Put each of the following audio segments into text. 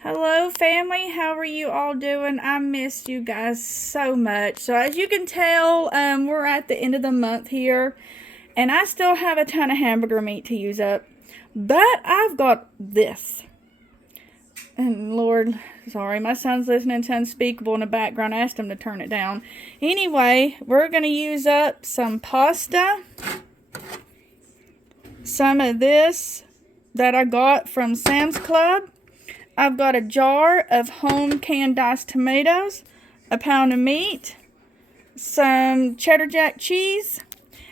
Hello family, how are you all doing? I missed you guys so much. So as you can tell, we're at the end of the month here, and I still have a ton of hamburger meat to use up, but I've got this. And Lord, sorry, my son's listening to Unspeakable in the background. I asked him to turn it down. Anyway, we're going to use up some pasta, some of this that I got from Sam's Club. I've got a jar of home canned diced tomatoes, a pound of meat, some cheddar jack cheese,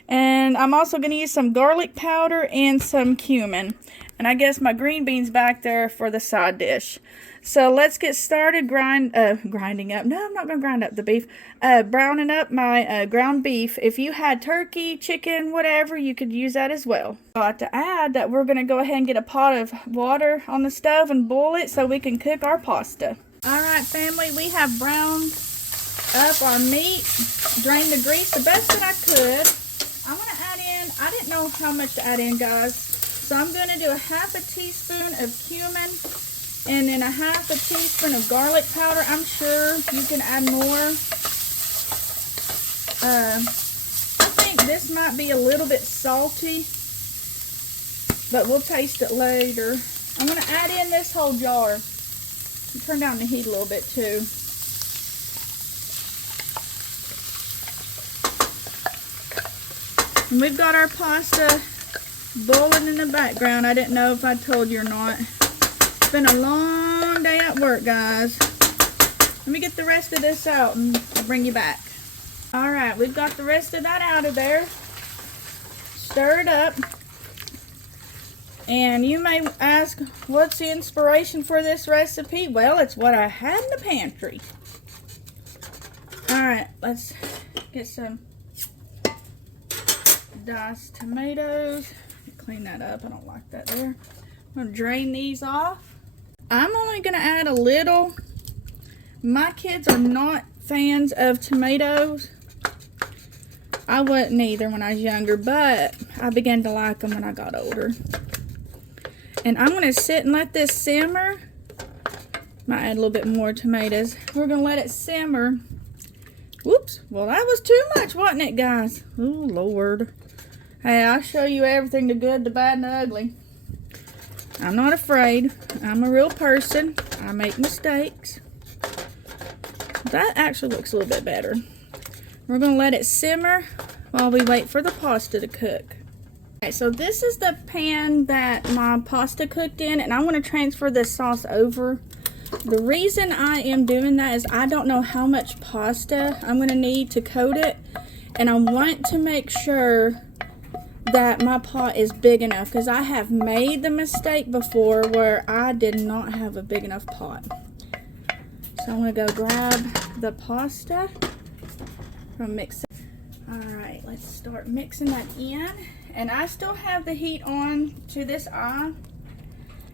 and I'm also going to use some garlic powder and some cumin. And I guess my green beans back there for the side dish. So let's get started grinding up. No, I'm not going to grind up the beef. Browning up my ground beef. If you had turkey, chicken, whatever, you could use that as well. Got to add that we're going to go ahead and get a pot of water on the stove and boil it so we can cook our pasta. Alright family, we have browned up our meat, drained the grease the best that I could. I'm going to add in, I didn't know how much to add in, guys. So I'm going to do a half a teaspoon of cumin and then a half a teaspoon of garlic powder. I'm sure you can add more. I think this might be a little bit salty, but we'll taste it later. I'm going to add in this whole jar. Turn down the heat a little bit too. And we've got our pasta boiling in the background. I didn't know if I told you or not. It's been a long day at work, guys. Let me get the rest of this out and I'll bring you back. Alright, we've got the rest of that out of there. Stir it up. And you may ask, what's the inspiration for this recipe? Well, it's what I had in the pantry. Alright, let's get some diced tomatoes. Clean that up. I don't like that there. I'm going to drain these off. I'm only going to add a little. My kids are not fans of tomatoes. I wasn't either when I was younger, but I began to like them when I got older. And I'm going to sit and let this simmer. Might add a little bit more tomatoes. We're going to let it simmer. Whoops. Well, that was too much, wasn't it, guys? Oh, Lord. Hey, I'll show you everything, the good, the bad, and the ugly. I'm not afraid. I'm a real person. I make mistakes. That actually looks a little bit better. We're going to let it simmer while we wait for the pasta to cook. Okay, so this is the pan that my pasta cooked in, and I'm going to transfer this sauce over. The reason I am doing that is I don't know how much pasta I'm going to need to coat it, and I want to make sure that my pot is big enough, because I have made the mistake before where I did not have a big enough pot. So I'm going to go grab the pasta from mix it. Alright, let's start mixing that in. And I still have the heat on to this eye,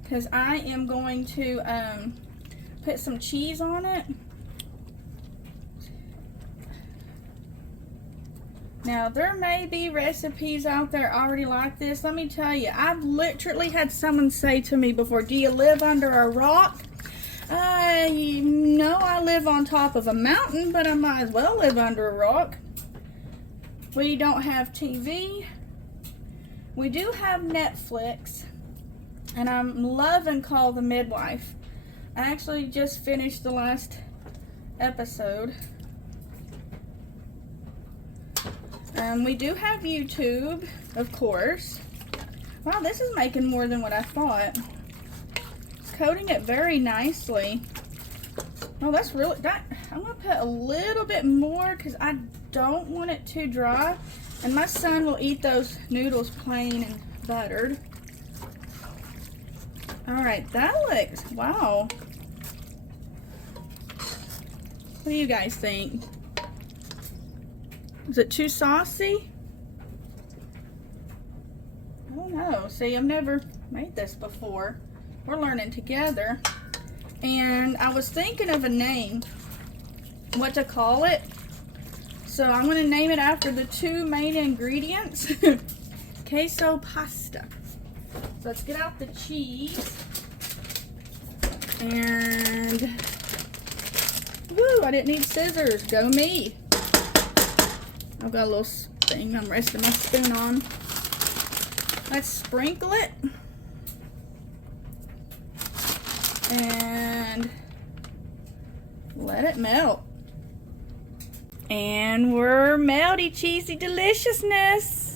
because I am going to put some cheese on it. Now, there may be recipes out there already like this. Let me tell you, I've literally had someone say to me before, do you live under a rock? No, I live on top of a mountain, but I might as well live under a rock. We don't have TV. We do have Netflix, and I'm loving Call the Midwife. I actually just finished the last episode. We do have YouTube, of course. Wow, this is making more than what I thought. It's coating it very nicely. Oh, that's really, I'm going to put a little bit more because I don't want it too dry. And my son will eat those noodles plain and buttered. Alright, that looks, wow. What do you guys think? Is it too saucy? I don't know. See, I've never made this before. We're learning together. And I was thinking of a name, what to call it. So I'm going to name it after the two main ingredients. Queso pasta. So let's get out the cheese. And I didn't need scissors. Go me. I've got a little thing I'm resting my spoon on. Let's sprinkle it. And let it melt. And we're melty cheesy deliciousness.